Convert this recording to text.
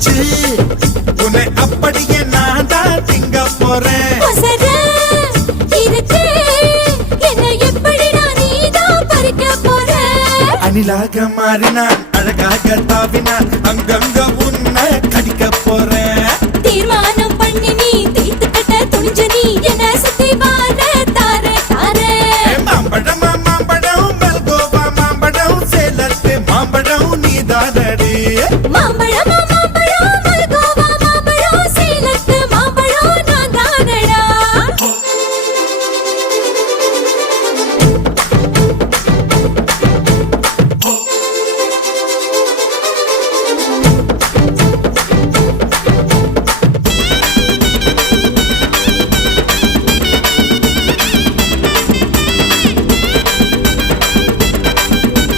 வச்சு உன்னை அப்படியே நான் தான் திங்க போறேன். அணிலாக மாறினான் அழகாக தாவினான் அங்கங்க உன்னை கடிக்க போறேன்.